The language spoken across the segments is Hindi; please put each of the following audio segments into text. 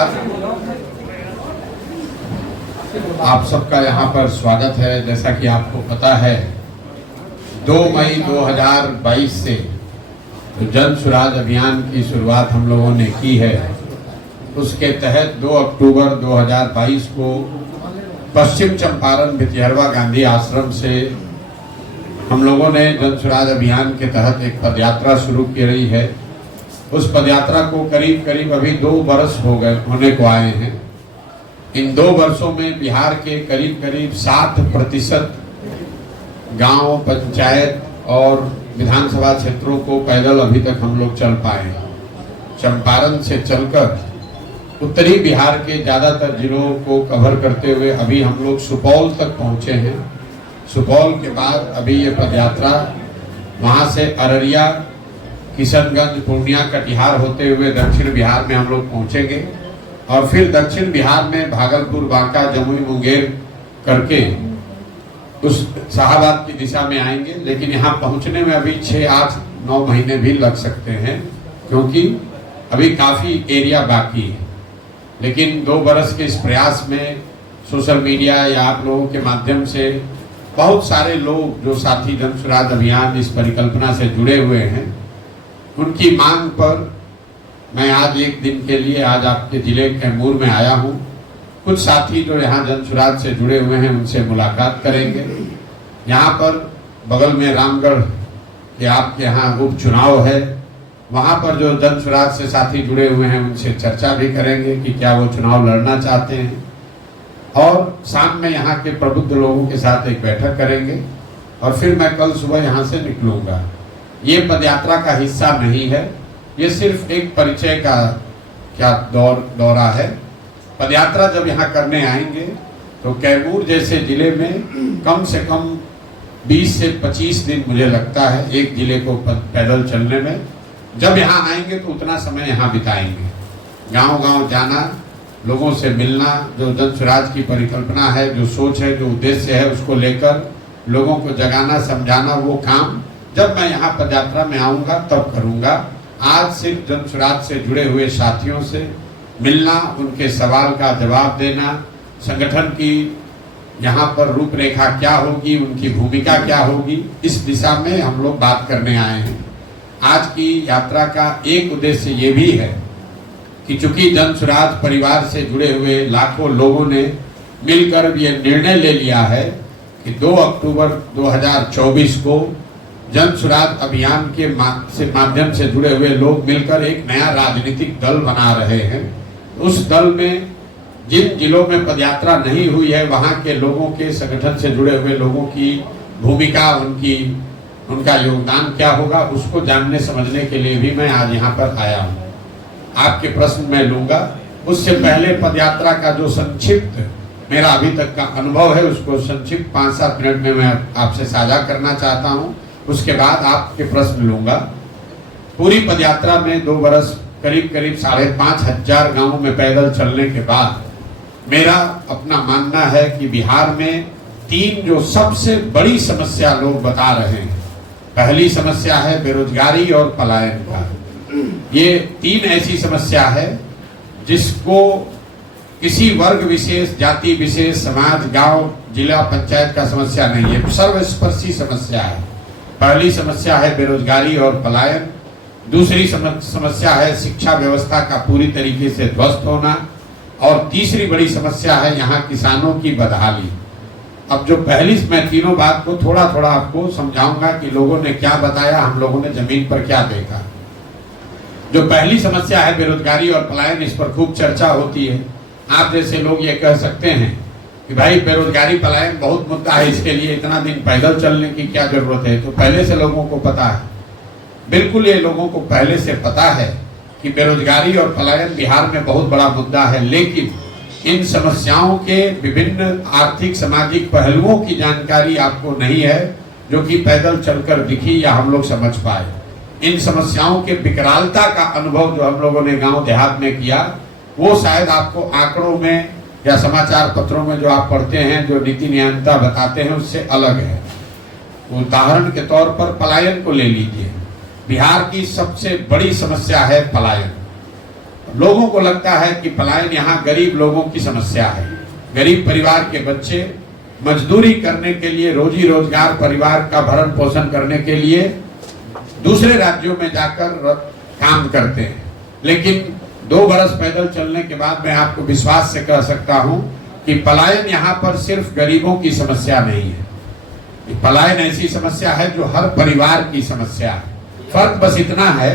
नमस्कार। आप सबका यहाँ पर स्वागत है। जैसा कि आपको पता है 2 मई 2022 से जो जन सुराज अभियान की शुरुआत हम लोगों ने की है, उसके तहत 2 अक्टूबर 2022 को पश्चिम चंपारण भितिहरवा गांधी आश्रम से हम लोगों ने जन सुराज अभियान के तहत एक पदयात्रा शुरू की रही है। उस पदयात्रा को करीब करीब अभी 2 वर्ष होने को आए हैं। इन 2 वर्षों में बिहार के करीब करीब 60% गांव, पंचायत और विधानसभा क्षेत्रों को पैदल अभी तक हम लोग चल पाए। चंपारण से चलकर उत्तरी बिहार के ज़्यादातर जिलों को कवर करते हुए अभी हम लोग सुपौल तक पहुंचे हैं। सुपौल के बाद अभी ये पदयात्रा वहां से अररिया, किशनगंज, पूर्णिया, कटिहार होते हुए दक्षिण बिहार में हम लोग पहुंचेंगे और फिर दक्षिण बिहार में भागलपुर, बांका, जमुई, मुंगेर करके उस शाहाबाद की दिशा में आएंगे। लेकिन यहाँ पहुंचने में अभी 6, 8, 9 महीने भी लग सकते हैं, क्योंकि अभी काफ़ी एरिया बाकी है। लेकिन 2 बरस के इस प्रयास में सोशल मीडिया या आप लोगों के माध्यम से बहुत सारे लोग जो साथी जन सुराज अभियान इस परिकल्पना से जुड़े हुए हैं, उनकी मांग पर मैं आज एक दिन के लिए आज आपके जिले कैमूर में आया हूं। कुछ साथी जो यहाँ जन सुराज से जुड़े हुए हैं उनसे मुलाकात करेंगे। यहाँ पर बगल में रामगढ़ के आपके यहाँ उपचुनाव है, वहाँ पर जो जन सुराज से साथी जुड़े हुए हैं उनसे चर्चा भी करेंगे कि क्या वो चुनाव लड़ना चाहते हैं। और शाम में यहाँ के प्रबुद्ध लोगों के साथ एक बैठक करेंगे और फिर मैं कल सुबह यहाँ से निकलूंगा। ये पदयात्रा का हिस्सा नहीं है, ये सिर्फ एक परिचय का दौरा है। पदयात्रा जब यहाँ करने आएंगे तो कैमूर जैसे जिले में कम से कम 20 से 25 दिन मुझे लगता है एक जिले को पैदल चलने में। जब यहाँ आएंगे तो उतना समय यहाँ बिताएंगे, गांव-गांव जाना, लोगों से मिलना, जो जन सुराज की परिकल्पना है, जो सोच है, जो उद्देश्य है, उसको लेकर लोगों को जगाना, समझाना, वो काम जब मैं यहाँ पदयात्रा में आऊँगा तब करूँगा। आज सिर्फ जन सुराज से जुड़े हुए साथियों से मिलना, उनके सवाल का जवाब देना, संगठन की यहाँ पर रूपरेखा क्या होगी, उनकी भूमिका क्या होगी, इस दिशा में हम लोग बात करने आए हैं। आज की यात्रा का एक उद्देश्य ये भी है कि चूंकि जन सुराज परिवार से जुड़े हुए लाखों लोगों ने मिलकर ये निर्णय ले लिया है कि 2 अक्टूबर 2024 को जन सुराज अभियान के माध्यम से जुड़े हुए लोग मिलकर एक नया राजनीतिक दल बना रहे हैं। उस दल में जिन जिलों में पदयात्रा नहीं हुई है, वहां के लोगों के, संगठन से जुड़े हुए लोगों की भूमिका, उनका योगदान क्या होगा, उसको जानने समझने के लिए भी मैं आज यहाँ पर आया हूँ। आपके प्रश्न मैं लूंगा। उससे पहले पदयात्रा का जो संक्षिप्त मेरा अभी तक का अनुभव है, उसको संक्षिप्त 5-7 मिनट में मैं आपसे साझा करना चाहता हूँ। उसके बाद आपके प्रश्न लूंगा। पूरी पदयात्रा में 2 बरस करीब 5,500 गांवों में पैदल चलने के बाद मेरा अपना मानना है कि बिहार में 3 जो सबसे बड़ी समस्या लोग बता रहे हैं। पहली समस्या है बेरोजगारी और पलायन का। ये 3 ऐसी समस्या है जिसको किसी वर्ग विशेष, जाति विशेष, समाज, गांव, जिला, पंचायत का समस्या नहीं है, सर्वस्पर्शी समस्या है। पहली समस्या है बेरोजगारी और पलायन। दूसरी समस्या है शिक्षा व्यवस्था का पूरी तरीके से ध्वस्त होना। और तीसरी बड़ी समस्या है यहाँ किसानों की बदहाली। अब जो पहली, मैं तीनों बात को थोड़ा थोड़ा आपको समझाऊंगा कि लोगों ने क्या बताया, हम लोगों ने जमीन पर क्या देखा। जो पहली समस्या है बेरोजगारी और पलायन, इस पर खूब चर्चा होती है। आप जैसे लोग ये कह सकते हैं कि भाई बेरोजगारी पलायन बहुत मुद्दा है, इसके लिए इतना दिन पैदल चलने की क्या जरूरत है। तो पहले से लोगों को पता है, बिल्कुल ये लोगों को पहले से पता है कि बेरोजगारी और पलायन बिहार में बहुत बड़ा मुद्दा है। लेकिन इन समस्याओं के विभिन्न आर्थिक, सामाजिक पहलुओं की जानकारी आपको नहीं है, जो कि पैदल चलकर दिखी या हम लोग समझ पाए। इन समस्याओं के विकरालता का अनुभव जो हम लोगों ने गांव देहात में किया, वो शायद आपको आंकड़ों में या समाचार पत्रों में जो आप पढ़ते हैं, जो नीति नियंता बताते हैं, उससे अलग है। उदाहरण के तौर पर पलायन को ले लीजिए। बिहार की सबसे बड़ी समस्या है पलायन। लोगों को लगता है कि पलायन यहाँ गरीब लोगों की समस्या है। गरीब परिवार के बच्चे मजदूरी करने के लिए, रोजी रोजगार, परिवार का भरण पोषण करने के लिए दूसरे राज्यों में जाकर काम करते हैं। लेकिन 2 बरस पैदल चलने के बाद मैं आपको विश्वास से कह सकता हूं कि पलायन यहाँ पर सिर्फ गरीबों की समस्या नहीं है। पलायन ऐसी समस्या है जो हर परिवार की समस्या है। फर्क बस इतना है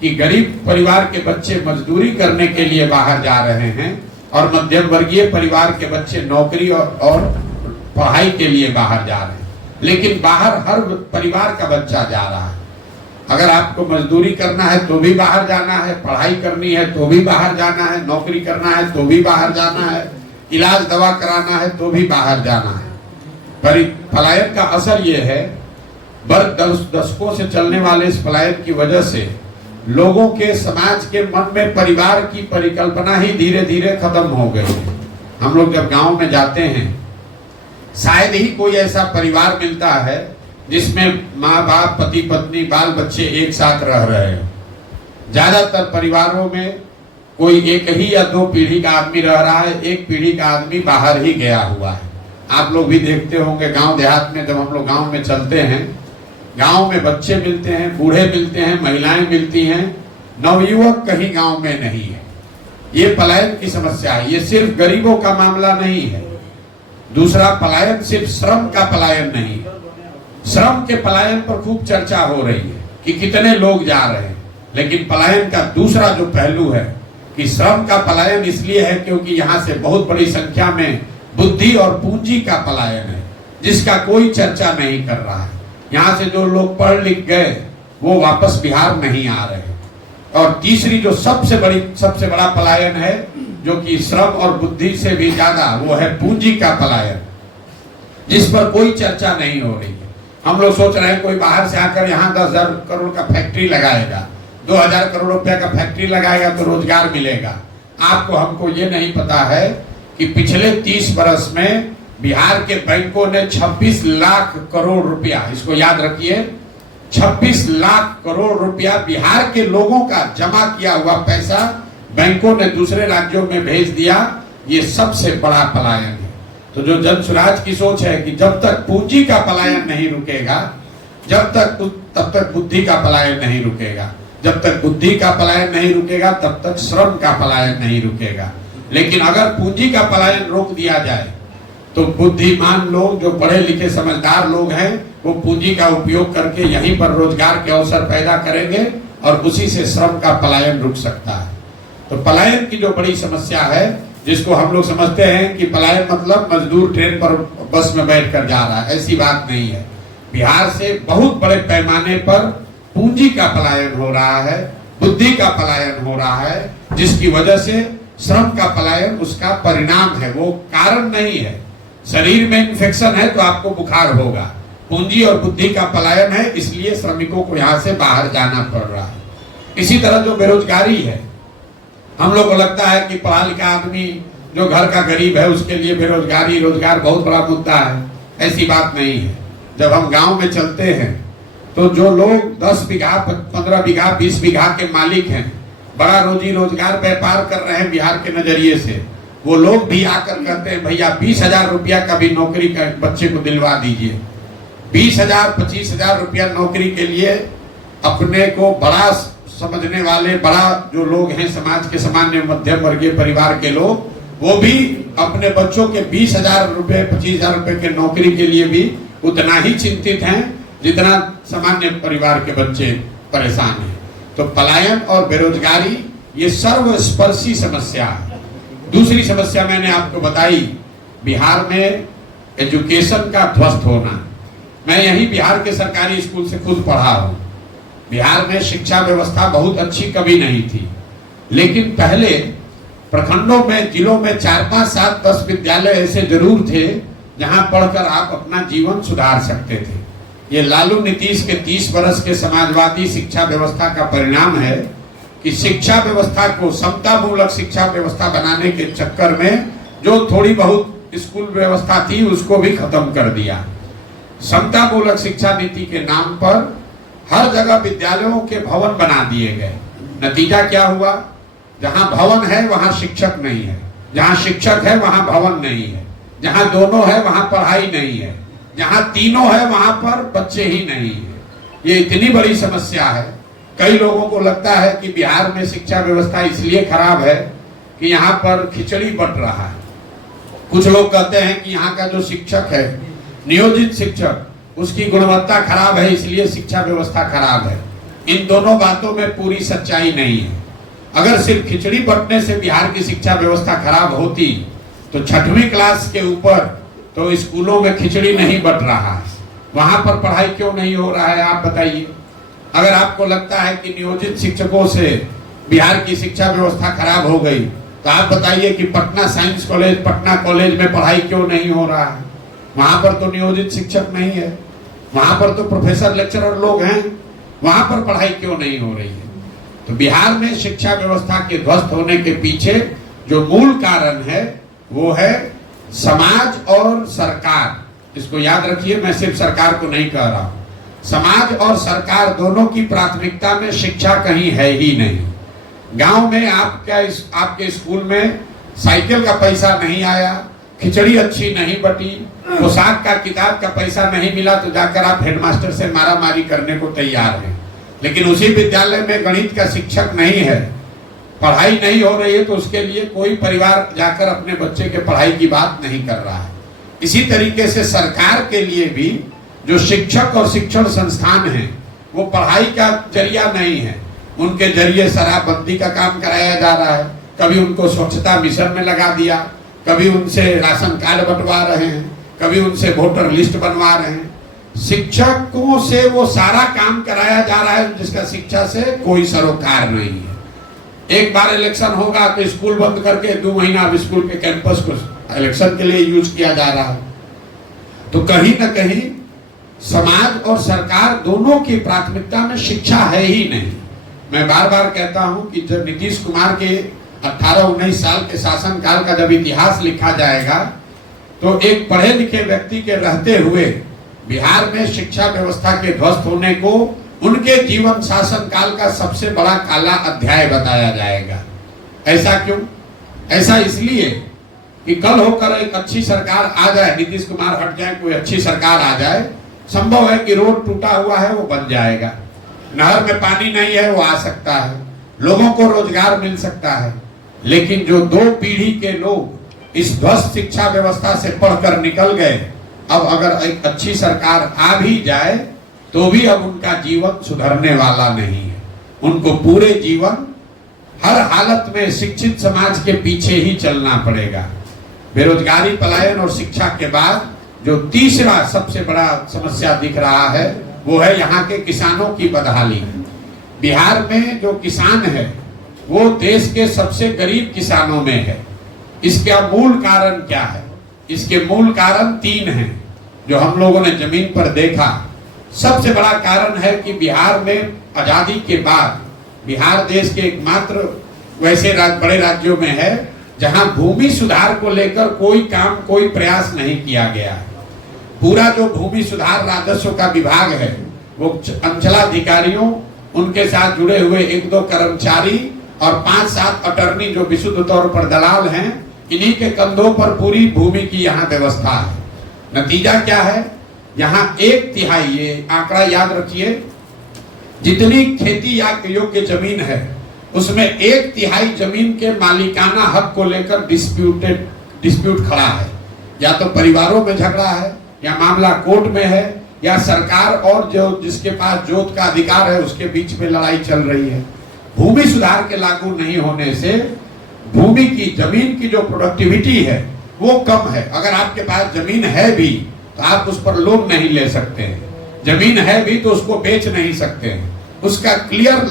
कि गरीब परिवार के बच्चे मजदूरी करने के लिए बाहर जा रहे हैं और मध्यम वर्गीय परिवार के बच्चे नौकरी और पढ़ाई के लिए बाहर जा रहे हैं। लेकिन बाहर हर परिवार का बच्चा जा रहा है। अगर आपको मजदूरी करना है तो भी बाहर जाना है, पढ़ाई करनी है तो भी बाहर जाना है, नौकरी करना है तो भी बाहर जाना है, इलाज दवा कराना है तो भी बाहर जाना है। पर पलायन का असर ये है, दशकों से चलने वाले इस पलायन की वजह से लोगों के, समाज के मन में परिवार की परिकल्पना ही धीरे धीरे खत्म हो गई है। हम लोग जब गांव में जाते हैं, शायद ही कोई ऐसा परिवार मिलता है जिसमें माँ बाप, पति पत्नी, बाल बच्चे एक साथ रह रहे हो। ज्यादातर परिवारों में कोई एक ही या 2 पीढ़ी का आदमी रह रहा है, एक पीढ़ी का आदमी बाहर ही गया हुआ है। आप लोग भी देखते होंगे गांव देहात में, जब हम लोग गांव में चलते हैं, गांव में बच्चे मिलते हैं, बूढ़े मिलते हैं, महिलाएं मिलती हैं, नवयुवक कहीं गांव में नहीं है। ये पलायन की समस्या है। ये सिर्फ गरीबों का मामला नहीं है। दूसरा, पलायन सिर्फ श्रम का पलायन नहीं है। श्रम के पलायन पर खूब चर्चा हो रही है कि कितने लोग जा रहे हैं, लेकिन पलायन का दूसरा जो पहलू है कि श्रम का पलायन इसलिए है क्योंकि यहाँ से बहुत बड़ी संख्या में बुद्धि और पूंजी का पलायन है, जिसका कोई चर्चा नहीं कर रहा है। यहाँ से जो लोग पढ़ लिख गए वो वापस बिहार नहीं आ रहे। और तीसरी जो सबसे बड़ा पलायन है, जो कि श्रम और बुद्धि से भी ज्यादा, वो है पूंजी का पलायन, जिस पर कोई चर्चा नहीं हो रही है। हम लोग सोच रहे हैं कोई बाहर से आकर यहाँ 10,000 करोड़ का फैक्ट्री लगाएगा, 2,000 करोड़ रुपया का फैक्ट्री लगाएगा तो रोजगार मिलेगा। आपको हमको ये नहीं पता है कि पिछले 30 बरस में बिहार के बैंकों ने 26 लाख करोड़ रुपया, इसको याद रखिए, 26 लाख करोड़ रुपया बिहार के लोगों का जमा किया हुआ पैसा बैंकों ने दूसरे राज्यों में भेज दिया। ये सबसे बड़ा पलायन है। तो जो जन स्वराज की सोच है कि जब तक पूंजी का पलायन नहीं रुकेगा, तब तक बुद्धि का पलायन नहीं रुकेगा। जब तक बुद्धि का पलायन नहीं रुकेगा, तब तक श्रम का पलायन नहीं रुकेगा। लेकिन अगर पूंजी का पलायन रोक दिया जाए तो बुद्धिमान लोग, जो पढ़े लिखे समझदार लोग हैं, वो पूंजी का उपयोग करके यहीं पर रोजगार के अवसर पैदा करेंगे और उसी से श्रम का पलायन रुक सकता है। तो पलायन की जो बड़ी समस्या है, जिसको हम लोग समझते हैं कि पलायन मतलब मजदूर ट्रेन पर, बस में बैठ कर जा रहा है, ऐसी बात नहीं है। बिहार से बहुत बड़े पैमाने पर पूंजी का पलायन हो रहा है, बुद्धि का पलायन हो रहा है, जिसकी वजह से श्रम का पलायन उसका परिणाम है, वो कारण नहीं है। शरीर में इन्फेक्शन है तो आपको बुखार होगा। पूंजी और बुद्धि का पलायन है, इसलिए श्रमिकों को यहाँ से बाहर जाना पड़ रहा है। इसी तरह जो बेरोजगारी है, हम लोग को लगता है कि पढ़ा लिखा आदमी जो घर का गरीब है उसके लिए बेरोजगारी, रोजगार बहुत बड़ा मुद्दा है। ऐसी बात नहीं है। जब हम गांव में चलते हैं तो जो लोग 10 बीघा, 15 बीघा, 20 बीघा के मालिक हैं, बड़ा रोजी रोजगार व्यापार कर रहे हैं बिहार के नजरिए से, वो लोग भी आकर कहते हैं भैया 20,000 रुपया का भी नौकरी का बच्चे को दिलवा दीजिए। 20,000, 25,000 रुपया नौकरी के लिए अपने को बड़ा समझने वाले, बड़ा जो लोग हैं समाज के सामान्य मध्यम वर्गीय परिवार के लोग, वो भी अपने बच्चों के 20,000 रुपये, 25,000 रुपये के नौकरी के लिए भी उतना ही चिंतित हैं जितना सामान्य परिवार के बच्चे परेशान हैं। तो पलायन और बेरोजगारी ये सर्वस्पर्शी समस्या है। दूसरी समस्या मैंने आपको बताई, बिहार में एजुकेशन का ध्वस्त होना। मैं यही बिहार के सरकारी स्कूल से खुद पढ़ा हूँ। बिहार में शिक्षा व्यवस्था बहुत अच्छी कभी नहीं थी, लेकिन पहले प्रखंडों में, जिलों में 4, 5, 7, 10 विद्यालय ऐसे जरूर थे जहां पढ़कर आप अपना जीवन सुधार सकते थे। ये लालू नीतीश के 30 वर्ष के समाजवादी शिक्षा व्यवस्था का परिणाम है कि शिक्षा व्यवस्था को समता मूलक शिक्षा व्यवस्था बनाने के चक्कर में जो थोड़ी बहुत स्कूल व्यवस्था थी उसको भी खत्म कर दिया। समता मूलक शिक्षा नीति के नाम पर हर जगह विद्यालयों के भवन बना दिए गए। नतीजा क्या हुआ? जहां भवन है वहां शिक्षक नहीं है, जहां शिक्षक है वहां भवन नहीं है, जहां दोनों है वहां पढ़ाई नहीं है, जहां तीनों है वहां पर बच्चे ही नहीं है। ये इतनी बड़ी समस्या है। कई लोगों को लगता है कि बिहार में शिक्षा व्यवस्था इसलिए खराब है कि यहाँ पर खिचड़ी बट रहा है। कुछ लोग कहते हैं कि यहाँ का जो शिक्षक है, नियोजित शिक्षक, उसकी गुणवत्ता खराब है इसलिए शिक्षा व्यवस्था खराब है। इन दोनों बातों में पूरी सच्चाई नहीं है। अगर सिर्फ खिचड़ी बंटने से बिहार की शिक्षा व्यवस्था खराब होती तो 6वीं क्लास के ऊपर तो स्कूलों में खिचड़ी नहीं बट रहा है, वहां पर पढ़ाई क्यों नहीं हो रहा है, आप बताइए। अगर आपको लगता है कि नियोजित शिक्षकों से बिहार की शिक्षा व्यवस्था खराब हो गई तो आप बताइए कि Patna science college, Patna college में पढ़ाई क्यों नहीं हो रहा है। वहां पर तो नियोजित शिक्षक नहीं है, वहां पर तो प्रोफेसर लेक्चरर लोग हैं, वहां पर पढ़ाई क्यों नहीं हो रही है। तो बिहार में शिक्षा व्यवस्था के ध्वस्त होने के पीछे जो मूल कारण है वो है समाज और सरकार। इसको याद रखिए, मैं सिर्फ सरकार को नहीं कह रहा हूं, समाज और सरकार दोनों की प्राथमिकता में शिक्षा कहीं है ही नहीं। गांव में आपके स्कूल में साइकिल का पैसा नहीं आया, खिचड़ी अच्छी नहीं बटी, पोशाक का, किताब का पैसा नहीं मिला तो जाकर आप हेडमास्टर से मारामारी करने को तैयार हैं। लेकिन उसी विद्यालय में गणित का शिक्षक नहीं है, पढ़ाई नहीं हो रही है, तो उसके लिए कोई परिवार जाकर अपने बच्चे के पढ़ाई की बात नहीं कर रहा है। इसी तरीके से सरकार के लिए भी जो शिक्षक और शिक्षण संस्थान हैं वो पढ़ाई का जरिया नहीं है। उनके जरिए शराबबंदी का काम कराया जा रहा है, कभी उनको स्वच्छता मिशन में लगा दिया, कभी उनसे राशन कार्ड बंटवा रहे हैं, कभी उनसे वोटर लिस्ट बनवा रहे हैं। शिक्षकों से वो सारा काम कराया जा रहा है जिसका शिक्षा से कोई सरोकार नहीं है। एक बार इलेक्शन होगा तो स्कूल बंद करके 2 महीना अब स्कूल के कैंपस को इलेक्शन के लिए यूज किया जा रहा है। तो कहीं ना कहीं समाज और सरकार दोनों की प्राथमिकता में शिक्षा है ही नहीं। मैं बार बार कहता हूं कि जब नीतीश कुमार के 18-19 साल के शासनकाल का जब इतिहास लिखा जाएगा तो एक पढ़े लिखे व्यक्ति के रहते हुए बिहार में शिक्षा व्यवस्था के ध्वस्त होने को उनके जीवन शासन काल का सबसे बड़ा काला अध्याय बताया जाएगा। ऐसा क्यों? ऐसा इसलिए कि कल होकर एक अच्छी सरकार आ जाए, नीतीश कुमार हट जाए, कोई अच्छी सरकार आ जाए, संभव है कि रोड टूटा हुआ है वो बन जाएगा, नहर में पानी नहीं है वो आ सकता है, लोगों को रोजगार मिल सकता है। लेकिन जो 2 पीढ़ी के लोग इस ध्वस्त शिक्षा व्यवस्था से पढ़कर निकल गए, अब अगर एक अच्छी सरकार आ भी जाए तो भी अब उनका जीवन सुधरने वाला नहीं है। उनको पूरे जीवन हर हालत में शिक्षित समाज के पीछे ही चलना पड़ेगा। बेरोजगारी, पलायन और शिक्षा के बाद जो तीसरा सबसे बड़ा समस्या दिख रहा है वो है यहाँ के किसानों की बदहाली। बिहार में जो किसान है वो देश के सबसे गरीब किसानों में है। इसका मूल कारण क्या है? इसके मूल कारण 3 हैं जो हम लोगों ने जमीन पर देखा। सबसे बड़ा कारण है कि बिहार में आजादी के बाद बिहार देश के एकमात्र वैसे बड़े राज्यों में है जहां भूमि सुधार को लेकर कोई काम, कोई प्रयास नहीं किया गया है। पूरा जो भूमि सुधार राजस्व का विभाग है वो अंचलाधिकारियों, उनके साथ जुड़े हुए 1-2 कर्मचारी और 5-7 अटर्नी जो विशुद्ध तौर पर दलाल हैं, इन्हीं के कंधों पर पूरी भूमि की यहाँ व्यवस्था है। नतीजा क्या है? यहाँ 1/3, ये आंकड़ा याद रखिए, जितनी खेती या योग्य जमीन है उसमें 1/3 जमीन के मालिकाना हक को लेकर डिस्प्यूट खड़ा है। या तो परिवारों में झगड़ा है, या मामला कोर्ट में है, या सरकार और जो जिसके पास जोत का अधिकार है उसके बीच में लड़ाई चल रही है। भूमि सुधार के लागू नहीं होने से भूमि की, जमीन की जो प्रोडक्टिविटी है वो कम है। अगर आपके पास जमीन है भी तो आप उस पर लोन नहीं ले सकते हैं, जमीन है भी तो उसको बेच नहीं सकते हैं, उसका क्लियर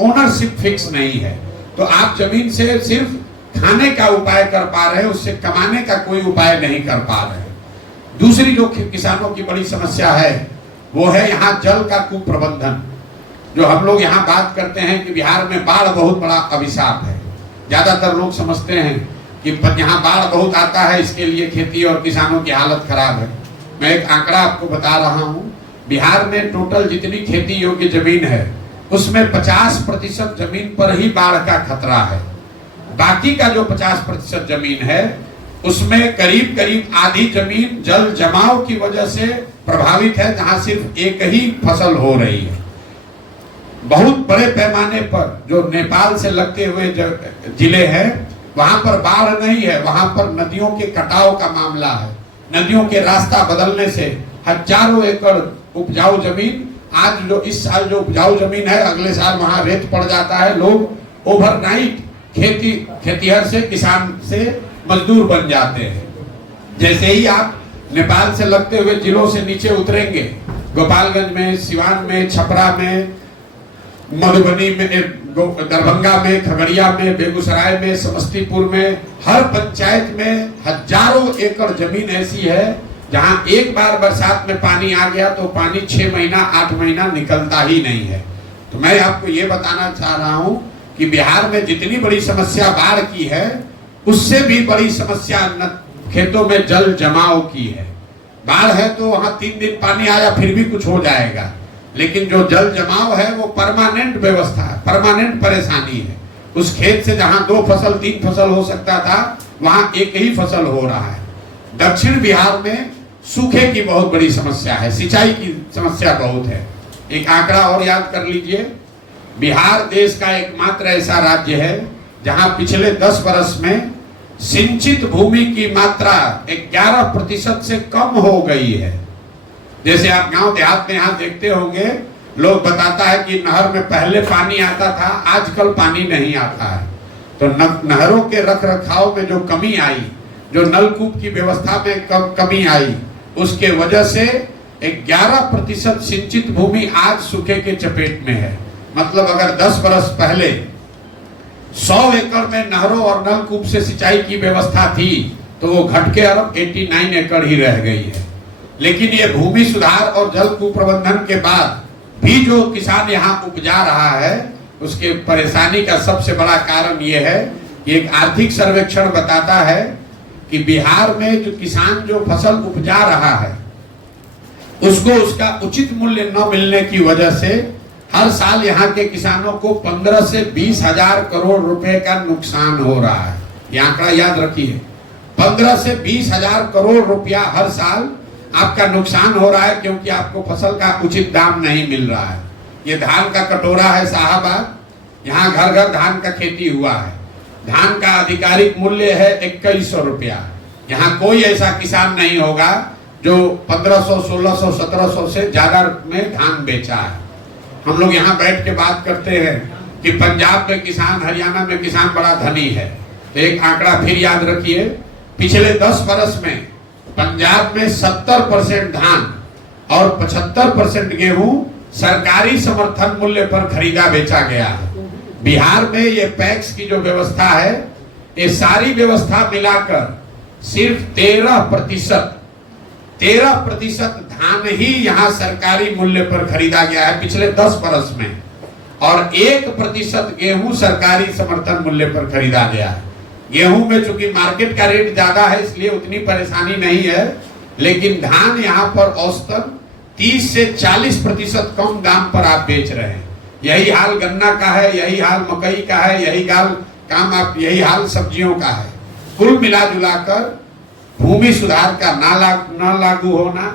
ओनरशिप फिक्स नहीं है। तो आप जमीन से सिर्फ खाने का उपाय कर पा रहे हैं, उससे कमाने का कोई उपाय नहीं कर पा रहे हैं। दूसरी जो किसानों की बड़ी समस्या है वो है यहाँ जल का कुप्रबंधन। जो हम लोग यहाँ बात करते हैं कि बिहार में बाढ़ बहुत बड़ा अभिशाप है, ज्यादातर लोग समझते हैं कि यहाँ बाढ़ बहुत आता है इसके लिए खेती और किसानों की हालत खराब है। मैं एक आंकड़ा आपको बता रहा हूँ, बिहार में टोटल जितनी खेती योग्य जमीन है उसमें 50% जमीन पर ही बाढ़ का खतरा है। बाकी का जो 50% जमीन है उसमें करीब करीब आधी जमीन जल जमाव की वजह से प्रभावित है, जहां सिर्फ एक ही फसल हो रही है। बहुत बड़े पैमाने पर जो नेपाल से लगते हुए जिले हैं वहां पर बाढ़ नहीं है, वहां पर नदियों के कटाव का मामला है। नदियों के रास्ता बदलने से हजारों एकड़ उपजाऊ जमीन, आज जो इस साल जो उपजाऊ जमीन है अगले साल वहां रेत पड़ जाता है। लोग ओवरनाइट खेतीहर से, किसान से मजदूर बन जाते हैं। जैसे ही आप नेपाल से लगते हुए जिलों से नीचे उतरेंगे, गोपालगंज में, सिवान में, छपरा में, मधुबनी में, दरभंगा में, खगड़िया में, बेगूसराय में, समस्तीपुर में, हर पंचायत में हजारों एकड़ जमीन ऐसी है जहां एक बार बरसात में पानी आ गया तो पानी 6 महीना 8 महीना निकलता ही नहीं है। तो मैं आपको ये बताना चाह रहा हूं कि बिहार में जितनी बड़ी समस्या बाढ़ की है उससे भी बड़ी समस्या खेतों में जल जमाव की है। बाढ़ है तो वहां 3 दिन पानी आया फिर भी कुछ हो जाएगा, लेकिन जो जल जमाव है वो परमानेंट व्यवस्था है, परमानेंट परेशानी है। उस खेत से जहां 2 फसल 3 फसल हो सकता था वहां एक ही फसल हो रहा है। दक्षिण बिहार में सूखे की बहुत बड़ी समस्या है, सिंचाई की समस्या बहुत है। एक आंकड़ा और याद कर लीजिए, बिहार देश का एकमात्र ऐसा राज्य है जहां पिछले 10 वर्ष में सिंचित भूमि की मात्रा 11% से कम हो गई है। जैसे आप गांव देहात में यहाँ देखते होंगे, लोग बताता है कि नहर में पहले पानी आता था, आजकल पानी नहीं आता है। तो नहरों के रख रखाव में जो कमी आई, जो नलकूप की व्यवस्था में कमी आई, उसके वजह से 11% सिंचित भूमि आज सूखे के चपेट में है। मतलब अगर 10 वर्ष पहले 100 एकड़ में नहरों और नलकूप से सिंचाई की व्यवस्था थी तो वो घट के अब 89 एकड़ ही रह गई है। लेकिन ये भूमि सुधार और जल कुप्रबंधन के बाद भी जो किसान यहाँ उपजा रहा है उसके परेशानी का सबसे बड़ा कारण ये है कि एक आर्थिक सर्वेक्षण बताता है कि बिहार में जो किसान जो फसल उपजा रहा है उसको उसका उचित मूल्य न मिलने की वजह से हर साल यहाँ के किसानों को 15 से 20 हजार करोड़ रुपए का नुकसान हो रहा है। ये आंकड़ा याद रखिए, 15 से 20 हजार करोड़ रुपया हर साल आपका नुकसान हो रहा है, क्योंकि आपको फसल का उचित दाम नहीं मिल रहा है। ये धान का कटोरा है साहबाद, यहाँ घर घर धान का खेती हुआ है। धान का आधिकारिक मूल्य है 2100 रुपया। यहाँ कोई ऐसा किसान नहीं होगा जो 1500, 1600, 1700 से ज्यादा में धान बेचा है। हम लोग यहाँ बैठ के बात करते हैं कि पंजाब में किसान, हरियाणा में किसान बड़ा धनी है। तो एक आंकड़ा फिर याद रखिए, पिछले 10 वर्ष में पंजाब में 70% धान और 75% गेहूं सरकारी समर्थन मूल्य पर खरीदा बेचा गया है। बिहार में ये पैक्स की जो व्यवस्था है, ये सारी व्यवस्था मिलाकर सिर्फ 13% धान ही यहाँ सरकारी मूल्य पर खरीदा गया है पिछले 10 वर्ष में, और 1% गेहूं सरकारी समर्थन मूल्य पर खरीदा गया है। गेहूं में चूंकि मार्केट का रेट ज्यादा है इसलिए उतनी परेशानी नहीं है, लेकिन धान यहाँ पर औसतन 30 से 40% कम दाम पर आप बेच रहे हैं। यही हाल गन्ना का है, यही हाल मकई का है, यही हाल सब्जियों का है। कुल मिला जुलाकर भूमि सुधार का ना लागू होना,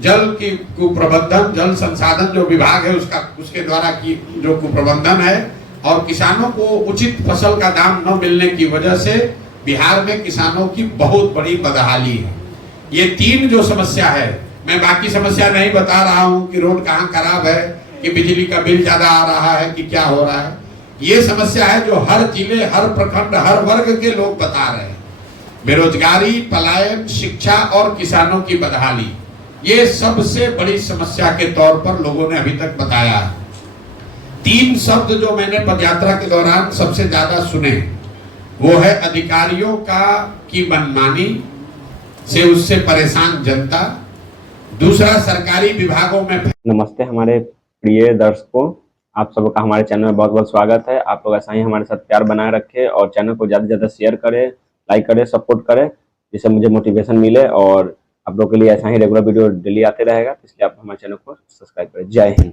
जल की कुप्रबंधन, जल संसाधन जो विभाग है उसके द्वारा की जो कुप्रबंधन है, और किसानों को उचित फसल का दाम न मिलने की वजह से बिहार में किसानों की बहुत बड़ी बदहाली है। ये 3 जो समस्या है, मैं बाकी समस्या नहीं बता रहा हूँ कि रोड कहाँ खराब है, कि बिजली का बिल ज्यादा आ रहा है, कि क्या हो रहा है। ये समस्या है जो हर जिले, हर प्रखंड, हर वर्ग के लोग बता रहे हैं। बेरोजगारी, पलायन, शिक्षा और किसानों की बदहाली, ये सबसे बड़ी समस्या के तौर पर लोगों ने अभी तक बताया है। 3 शब्द जो मैंने पदयात्रा के दौरान सबसे ज्यादा सुने वो है अधिकारियों की मनमानी से उससे परेशान जनता, दूसरा सरकारी विभागों में। नमस्ते हमारे प्रिय दर्शकों, आप सबका हमारे चैनल में बहुत बहुत स्वागत है। आप लोग ऐसा ही हमारे साथ प्यार बनाए रखें और चैनल को ज़्यादा से ज़्यादा शेयर करें, लाइक करें, सपोर्ट करें, जिससे मुझे मोटिवेशन मिले और आप लोग के लिए ऐसा ही रेगुलर वीडियो डेली आते रहेगा। इसलिए आप हमारे चैनल को सब्सक्राइब करें। जय हिंद।